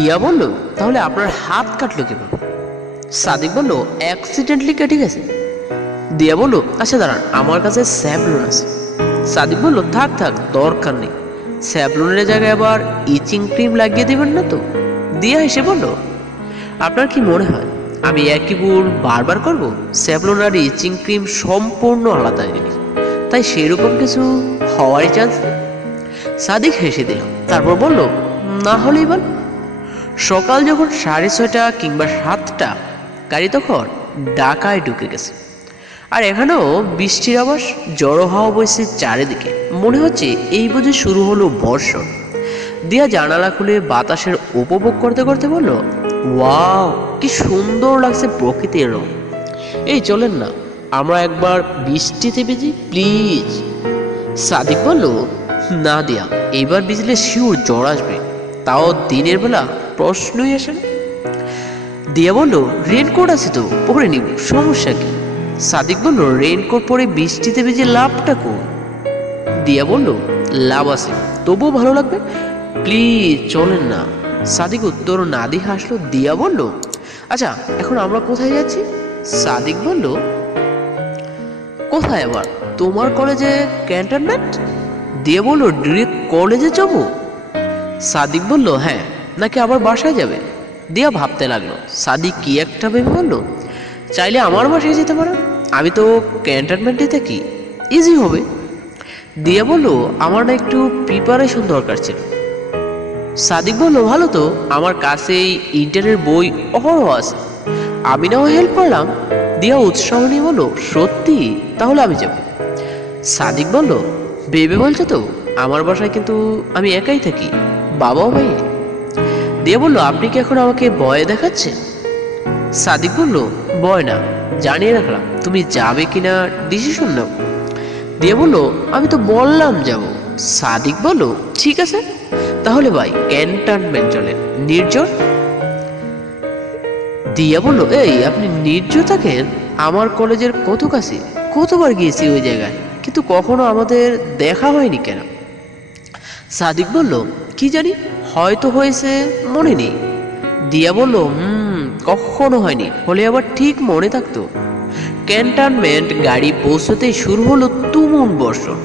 দিয়া বলল, তাহলে আপনার হাত কাটলো কীভাবে সাদিক বলল অ্যাক্সিডেন্টলি কেটে গেছে। দিয়া বলল আচ্ছা দাঁড়ান, আমার কাছে স্যাভলন আছে। সাদিক বলল, থাক থাক, দরকার নেই। স্যাভলনের জায়গায় আবার ইচিং ক্রিম লাগিয়ে দেবেন না তো? দিয়া হেসে বলল, আপনার কি মনে হয়, আমি একই ভুল বারবার করব? স্যাভলন আর ইচিং ক্রিম সম্পূর্ণ আলাদা জিনিস, তাই সেরকম কিছু হওয়ারই চান্স সাদিক হেসে দিল, তারপর বলল, না হলেই বল। সকাল যখন সাড়ে ছয়টা কিংবা সাতটা, গাড়ি তখন ঢাকায় ঢুকে গেছে। আর এখানেও বৃষ্টির আবাস জড়ো হওয়া বইছে চারিদিকে। মনে হচ্ছে এই বুঝে শুরু হলো বর্ষণ। দিয়া জানালা খুলে বাতাসের উপভোগ করতে করতে বলল, ওয়াও, কি সুন্দর লাগছে প্রকৃতির রং। এই চলেন না, আমরা একবার বৃষ্টিতে ভিজি, প্লিজ। সাদিক বলল, না দিয়া এইবার বিজলে শিউর জ্বর আসবে। তাও দিনের বেলা প্রশ্নই আসে না। দিয়া বলল রেনকোট আছে তো, পরে নিব, সমস্যা কি? সাদিক বলল রেনকোট পরে বৃষ্টিতে ভিজে লাভটা কো দিয়া বলল, লাভ আছে, তবুও ভালো লাগবে? প্লিজ চলেন না। সাদিক উত্তর না দিয়ে হাসলো, দিয়া বলল আচ্ছা এখন আমরা কোথায় যাচ্ছি? সাদিক বলল, কোথায় আবার? তোমার কলেজে ক্যান্টনমেন্ট দিয়ে বলল, ডিরেক্ট কলেজে যাব? সাদিক বলল হ্যাঁ। নাকি আবার বাসায় যাবে? দিয়া ভাবতে লাগল, সাদিক কি একটা ভেবে বলল চাইলে আমার বাসায় যেতে পারো। আমি তো ক্যান্টনমেন্টে থাকি। ইজি হবে। দিয়া বলল, আমার না একটু প্রিপারেশন দরকার ছিল। সাদিক বলল, ভালো তো, আমার কাছে ইন্টারের বই অহরহ আছে। আমি নাও হেল্প করলাম। দিয়া উৎসাহ নিয়ে বলল, সত্যি? তাহলে আমি যাব। সাদিক বলল বেবে বলছো তো, আমার বাসায় কিন্তু আমি একাই থাকি। বাবাও ভাই। দিয়ে বলল, আপনি কি এখন আমাকে ভয় দেখাচ্ছেন সাদিক বলল, ভয় না, জানিয়ে রাখলাম। তুমি যাবে কিনা ডিসিশন নাও। দিয়ে বলল, আমি তো বললাম যাব। সাদিক বলল, ঠিক আছে। তাহলে ভাই ক্যান্টনমেন্ট চলেন। নির্জন? দিয়া বলল, এই, আপনি নির্জন থাকেন? আমার কলেজের কত কাছে কতবার গিয়েছি ওই জায়গায়? কিন্তু কখনো আমাদের দেখা হয়নি কেন? সাদিক বলল, কি জানি? হয়তো হয়েছে, মনে নেই। দিয়া বলল, হুম, কখনো হয়নি। হলে আবার ঠিক মনে থাকতো। ক্যান্টনমেন্ট গাড়ি পৌঁছতেই শুরু হলো তুমুল বর্ষণ।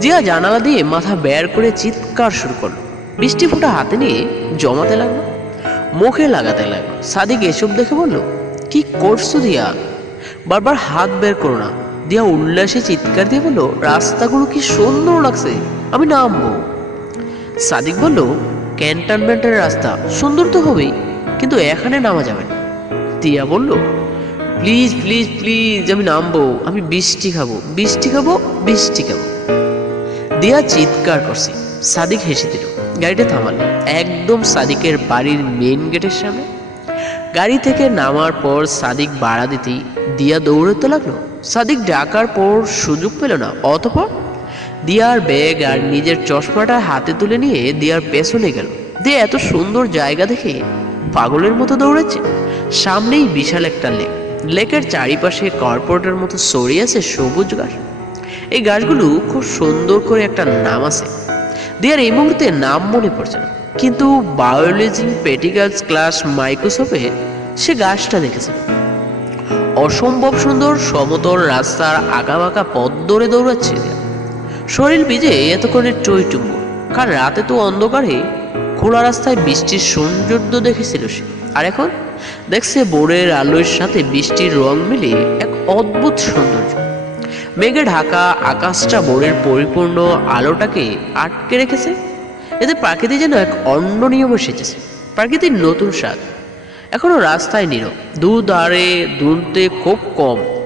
জিয়া জানালা দিয়ে মাথা বের করে চিৎকার শুরু করল। বৃষ্টি ফোঁটা হাতে নিয়ে জমাতে লাগল, মুখে লাগাতে লাগল। সাদিক এসব দেখে বলল, কি করছ দিয়া বারবার হাত বের করো না। দিয়া উল্লাসে চিৎকার দিয়ে বলল, রাস্তাগুলো কি সুন্দর লাগছে। আমি নামবো। সাদিক বলল ক্যান্টনমেন্টের রাস্তা সুন্দর তো হবেই, কিন্তু এখানে নামা যাবে না। দিয়া বলল, প্লিজ প্লিজ প্লিজ, আমি নামবো, আমি বৃষ্টি খাব বৃষ্টি খাব বৃষ্টি খাব। দিয়া চিৎকার করছে। সাদিক হেসে দিল, গাড়িটা থামালো। একদম সাদিকের বাড়ির মেন গেটের সামনে। গাড়ি থেকে নামার পর সাদিক বাড়া দিতেই দিয়া দৌড়তে লাগল। সাদিক ডাকার পর সুযোগ পেল না, অতপর দিয়ার ব্যাগ আর নিজের চশমাটা হাতে তুলে নিয়ে দিয়ার পেছনে গেল। দিয়ে এত সুন্দর জায়গা দেখে পাগলের মতো দৌড়াচ্ছে। সামনেই বিশাল একটা লেক। লেকের চারিপাশে কর্পোরেটের মতো ছড়িয়ে আছে সবুজ গাছ। এই গাছগুলো খুব সুন্দর করে একটা নাম আছে। দিয়ার এই মুহূর্তে নাম মনে পড়ছে না। কিন্তু বায়োলজি পেটিকালস ক্লাস মাইক্রোসফটে সে গাছটা দেখেছে। অসম্ভব সুন্দর, সমতল রাস্তার আঁকা বাঁকা পথ ধরে দৌড়াচ্ছে। শরীর ভিজে এতক্ষণে টইটুম্বুর কারণ রাতে তো অন্ধকারে খোলা রাস্তায় বৃষ্টির সৌন্দর্য দেখেছিল সে। আর এখন? দেখছে বোরের আলোর সাথে বৃষ্টির রং মিলে এক অদ্ভুত সৌন্দর্য। মেঘে ঢাকা আকাশটা বোরের পরিপূর্ণ আলোটাকে আটকে রেখেছে। এতে প্রাকৃতি যেন এক অন্য নিয়মে সেজেছে প্রাকৃতির নতুন স্বাদ। এখনও রাস্তায় নীরব। দুধারে দূরতে খুব কম।